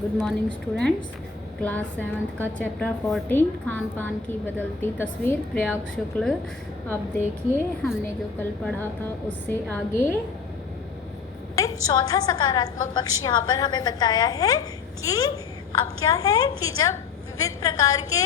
Good morning students. Class 7th का chapter 14 Khan पान की बदलती तस्वीर, प्रयाग शुक्ल। अब देखिए हमने जो कल पढ़ा था उससे आगे चौथा सकारात्मक पक्ष यहाँ पर हमें बताया है कि अब क्या है कि जब विविध प्रकार के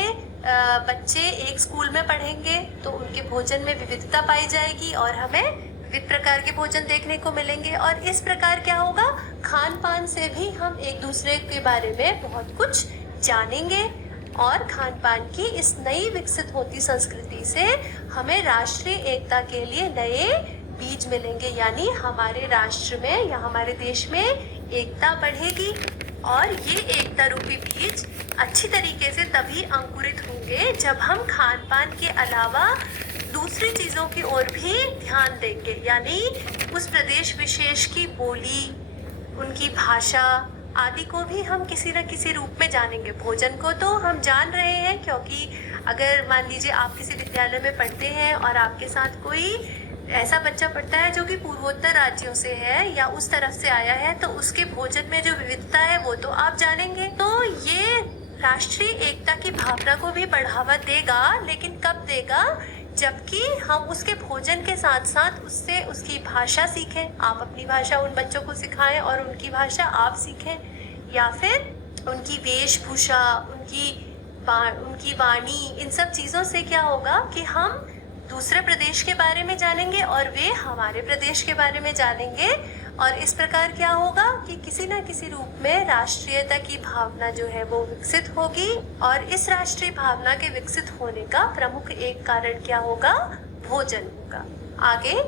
बच्चे एक स्कूल में पढ़ेंगे तो उनके भोजन में विविधता पाई जाएगी और हमें विविध प्रकार के भोजन देखने को मिलेंगे। और इस प्रकार क्या होगा, खान पान से भी हम एक दूसरे के बारे में बहुत कुछ जानेंगे और खान पान की इस नई विकसित होती संस्कृति से हमें राष्ट्रीय एकता के लिए नए बीज मिलेंगे, यानी हमारे राष्ट्र में या हमारे देश में एकता बढ़ेगी। और ये एकता रूपी बीज अच्छी तरीके से तभी अंकुरित होंगे जब हम खान पान के अलावा दूसरी चीजों की ओर भी ध्यान देंगे, यानी उस प्रदेश विशेष की बोली, उनकी भाषा आदि को भी हम किसी न किसी रूप में जानेंगे। भोजन को तो हम जान रहे हैं, क्योंकि अगर मान लीजिए आप किसी विद्यालय में पढ़ते हैं और आपके साथ कोई ऐसा बच्चा पढ़ता है जो कि पूर्वोत्तर राज्यों से है या उस तरफ से आया है, तो उसके भोजन में जो विविधता है वो तो आप जानेंगे। तो ये राष्ट्रीय एकता की भावना को भी बढ़ावा देगा, लेकिन कब देगा, जबकि हम उसके भोजन के साथ साथ उससे उसकी भाषा सीखें। आप अपनी भाषा उन बच्चों को सिखाएं और उनकी भाषा आप सीखें, या फिर उनकी वेशभूषा, उनकी वाणी, इन सब चीज़ों से क्या होगा कि हम दूसरे प्रदेश के बारे में जानेंगे और वे हमारे प्रदेश के बारे में जानेंगे। और इस प्रकार क्या होगा कि किसी न किसी रूप में राष्ट्रीयता की भावना जो है वो विकसित होगी। और इस राष्ट्रीय भावना के विकसित होने का प्रमुख एक कारण क्या होगा, भोजन होगा। आगे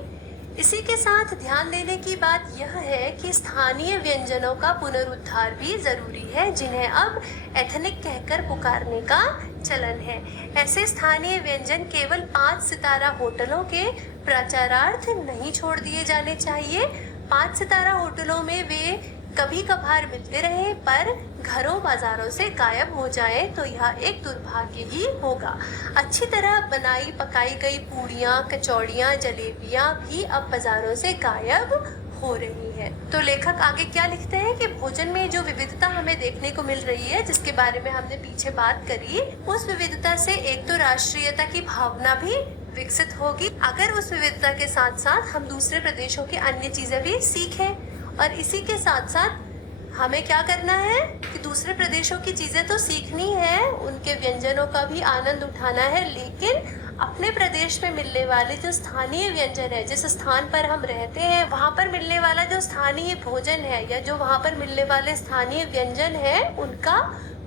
इसी के साथ ध्यान देने की बात यह है कि स्थानीय व्यंजनों का पुनरुद्धार भी जरूरी है, जिन्हें अब एथनिक कहकर पुकारने का चलन है। ऐसे स्थानीय व्यंजन केवल 5 सितारा होटलों के प्रचारार्थ नहीं छोड़ दिए जाने चाहिए। 5 सितारा होटलों में वे कभी कभार मिलते रहे, पर घरों बाजारों से गायब हो जाए तो यह एक दुर्भाग्य ही होगा। अच्छी तरह बनाई पकाई गई पूड़ियाँ, कचौड़ियाँ, जलेबियाँ भी अब बाजारों से गायब हो रही है। तो लेखक आगे क्या लिखते हैं कि भोजन में जो विविधता हमें देखने को मिल रही है, जिसके बारे में हमने पीछे बात करी, उस विविधता से एक तो राष्ट्रीयता की भावना भी विकसित होगी, अगर उस विविधता के साथ साथ हम दूसरे प्रदेशों की अन्य चीजें भी सीखें। और इसी के साथ साथ हमें क्या करना है कि दूसरे प्रदेशों की चीजें तो सीखनी है, उनके व्यंजनों का भी आनंद उठाना है, लेकिन अपने प्रदेश में मिलने वाले जो स्थानीय व्यंजन है, जिस स्थान पर हम रहते हैं वहाँ पर मिलने वाला जो स्थानीय भोजन है या जो वहाँ पर मिलने वाले स्थानीय व्यंजन है, उनका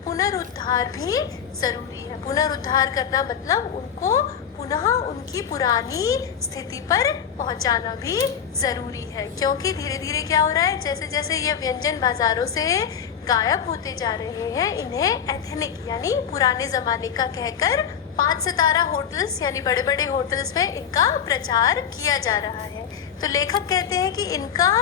पुनरुद्धार भी जरूरी है। पुनरुद्धार करना मतलब उनको पुनः उनकी पुरानी स्थिति पर पहुंचाना भी जरूरी है, क्योंकि धीरे धीरे क्या हो रहा है, जैसे जैसे ये व्यंजन बाजारों से गायब होते जा रहे हैं, इन्हें एथनिक यानी पुराने जमाने का कहकर 5 सितारा होटल्स यानी बड़े बड़े होटल्स में इनका प्रचार किया जा रहा है। तो लेखक कहते हैं कि इनका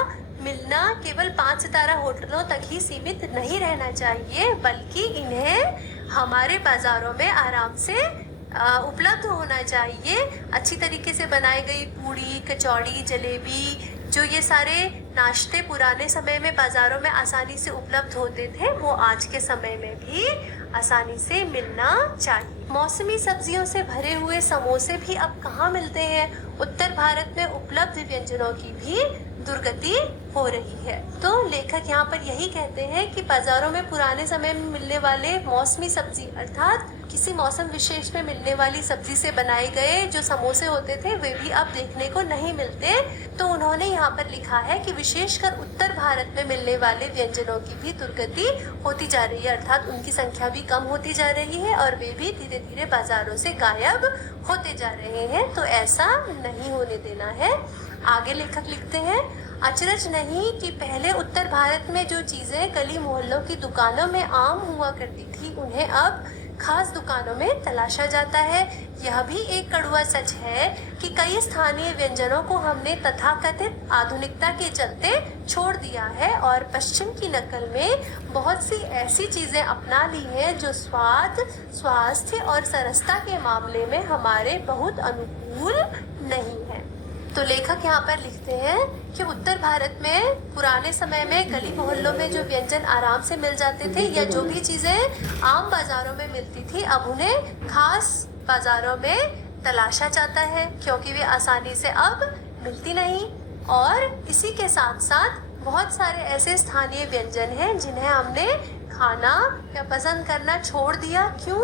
मिलना केवल 5 सितारा होटलों तक ही सीमित नहीं रहना चाहिए, बल्कि इन्हें हमारे बाजारों में आराम से उपलब्ध होना चाहिए। अच्छी तरीके से बनाई गई पूड़ी, कचौड़ी, जलेबी, जो ये सारे नाश्ते पुराने समय में बाजारों में आसानी से उपलब्ध होते थे, वो आज के समय में भी आसानी से मिलना चाहिए। मौसमी सब्जियों से भरे हुए समोसे भी अब कहाँ मिलते हैं। उत्तर भारत में उपलब्ध व्यंजनों की भी दुर्गति हो रही है। तो लेखक यहाँ पर यही कहते हैं कि बाजारों में पुराने समय में मिलने वाले मौसमी सब्जी अर्थात किसी मौसम विशेष में मिलने वाली सब्जी से बनाए गए जो समोसे होते थे, वे भी अब देखने को नहीं मिलते। तो उन्होंने यहाँ पर लिखा है कि विशेषकर उत्तर भारत में मिलने वाले व्यंजनों की भी दुर्गति होती जा रही है, अर्थात उनकी संख्या भी कम होती जा रही है और वे भी धीरे धीरे बाजारों से गायब होते जा रहे हैं। तो ऐसा नहीं होने देना है। आगे लेखक लिखते हैं, अचरज नहीं कि पहले उत्तर भारत में जो चीजें गली मोहल्लों की दुकानों में आम हुआ करती थी, उन्हें अब खास दुकानों में तलाशा जाता है। यह भी एक कड़वा सच है कि कई स्थानीय व्यंजनों को हमने तथाकथित आधुनिकता के चलते छोड़ दिया है और पश्चिम की नकल में बहुत सी ऐसी चीजें अपना ली हैं जो स्वाद, स्वास्थ्य और सरसता के मामले में हमारे बहुत अनुकूल नहीं है। तो लेखक यहाँ पर लिखते हैं कि उत्तर भारत में पुराने समय में गली मोहल्लों में जो व्यंजन आराम से मिल जाते थे या जो भी चीज़ें आम बाज़ारों में मिलती थी, अब उन्हें खास बाज़ारों में तलाशा जाता है क्योंकि वे आसानी से अब मिलती नहीं। और इसी के साथ साथ बहुत सारे ऐसे स्थानीय व्यंजन हैं जिन्हें हमने खाना या पसंद करना छोड़ दिया। क्यों?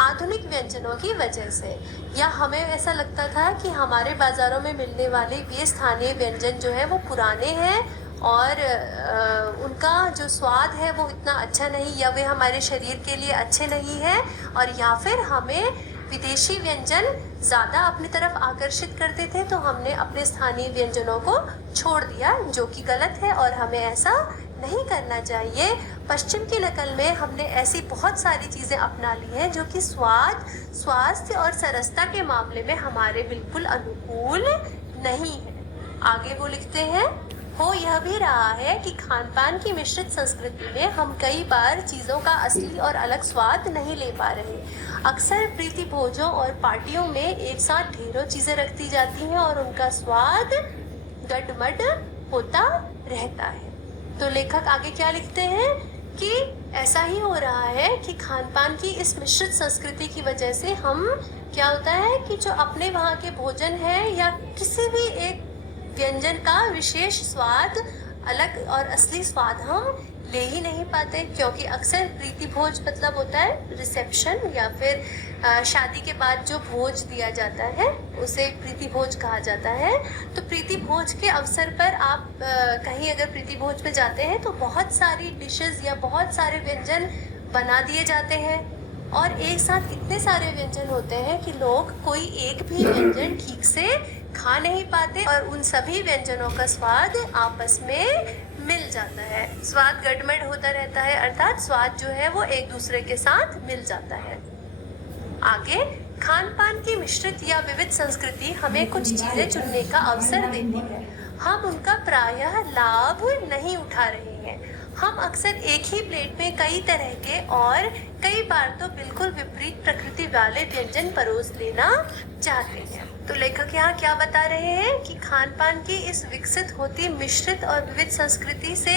आधुनिक व्यंजनों की वजह से। या हमें ऐसा लगता था कि हमारे बाज़ारों में मिलने वाले ये स्थानीय व्यंजन जो है वो पुराने हैं और उनका जो स्वाद है वो इतना अच्छा नहीं, या वे हमारे शरीर के लिए अच्छे नहीं हैं, और या फिर हमें विदेशी व्यंजन ज़्यादा अपनी तरफ आकर्षित करते थे, तो हमने अपने स्थानीय व्यंजनों को छोड़ दिया, जो कि गलत है और हमें ऐसा नहीं करना चाहिए। पश्चिम की नकल में हमने ऐसी बहुत सारी चीज़ें अपना ली हैं जो कि स्वाद, स्वास्थ्य और सरसता के मामले में हमारे बिल्कुल अनुकूल नहीं है। आगे वो लिखते हैं, हो यह भी रहा है कि खान पान की मिश्रित संस्कृति में हम कई बार चीज़ों का असली और अलग स्वाद नहीं ले पा रहे। अक्सर प्रीति भोजों और पार्टियों में एक साथ ढेरों चीज़ें रखती जाती हैं और उनका स्वाद गडमड होता रहता है। तो लेखक आगे क्या लिखते हैं कि ऐसा ही हो रहा है कि खान पान की इस मिश्रित संस्कृति की वजह से हम क्या होता है कि जो अपने वहाँ के भोजन है या किसी भी एक व्यंजन का विशेष स्वाद, अलग और असली स्वाद हम ले ही नहीं पाते, क्योंकि अक्सर प्रीति भोज मतलब होता है रिसेप्शन या फिर शादी के बाद जो भोज दिया जाता है उसे प्रीति भोज कहा जाता है। तो प्रीति भोज के अवसर पर आप कहीं अगर प्रीति भोज में जाते हैं तो बहुत सारी डिशेस या बहुत सारे व्यंजन बना दिए जाते हैं, और एक साथ इतने सारे व्यंजन होते हैं कि लोग कोई एक भी व्यंजन ठीक से खा नहीं पाते और उन सभी व्यंजनों का स्वाद आपस में मिल जाता है। स्वाद गडमड होता रहता है, अर्थात स्वाद जो है वो एक दूसरे के साथ मिल जाता है। आगे, खान पान की मिश्रित या विविध संस्कृति हमें कुछ चीज़ें चुनने का अवसर देती है। हम उनका प्रायः लाभ नहीं उठा रहे हैं। हम अक्सर एक ही प्लेट में कई तरह के और कई बार तो बिल्कुल विपरीत प्रकृति वाले व्यंजन परोस लेना चाहते हैं। तो लेखक यहाँ क्या बता रहे हैं कि खान पान की इस विकसित होती मिश्रित और विविध संस्कृति से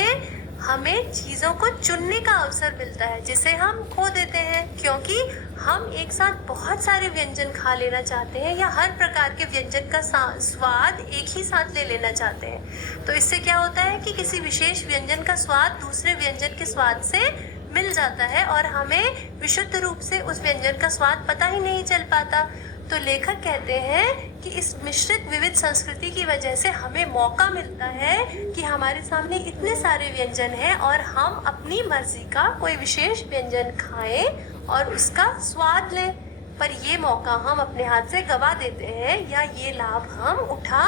हमें चीज़ों को चुनने का अवसर मिलता है, जिसे हम खो देते हैं क्योंकि हम एक साथ बहुत सारे व्यंजन खा लेना चाहते हैं या हर प्रकार के व्यंजन का स्वाद एक ही साथ ले लेना चाहते हैं। तो इससे क्या होता है कि किसी विशेष व्यंजन का स्वाद दूसरे व्यंजन के स्वाद से मिल जाता है और हमें विशुद्ध रूप से उस व्यंजन का स्वाद पता ही नहीं चल पाता। तो लेखक कहते हैं कि इस मिश्रित विविध संस्कृति की वजह से हमें मौका मिलता है कि हमारे सामने इतने सारे व्यंजन हैं और हम अपनी मर्जी का कोई विशेष व्यंजन खाएं और उसका स्वाद लें, पर ये मौका हम अपने हाथ से गवा देते हैं या ये लाभ हम उठा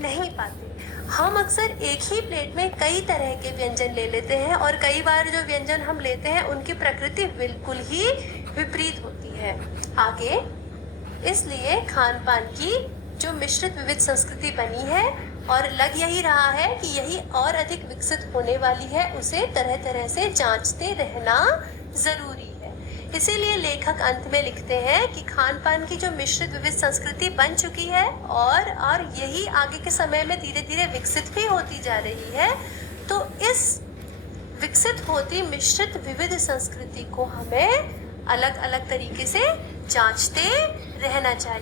नहीं पाते। हम अक्सर एक ही प्लेट में कई तरह के व्यंजन ले लेते हैं और कई बार जो व्यंजन हम लेते हैं उनकी प्रकृति बिल्कुल ही विपरीत होती है। आगे, इसलिए खान पान की जो मिश्रित विविध संस्कृति बनी है और लग यही रहा है कि यही और अधिक विकसित होने वाली है, उसे तरह तरह से जांचते रहना ज़रूरी है। इसीलिए लेखक अंत में लिखते हैं कि खान पान की जो मिश्रित विविध संस्कृति बन चुकी है और यही आगे के समय में धीरे धीरे विकसित भी होती जा रही है, तो इस विकसित होती मिश्रित विविध संस्कृति को हमें अलग अलग तरीके से जांचते रहना चाहिए।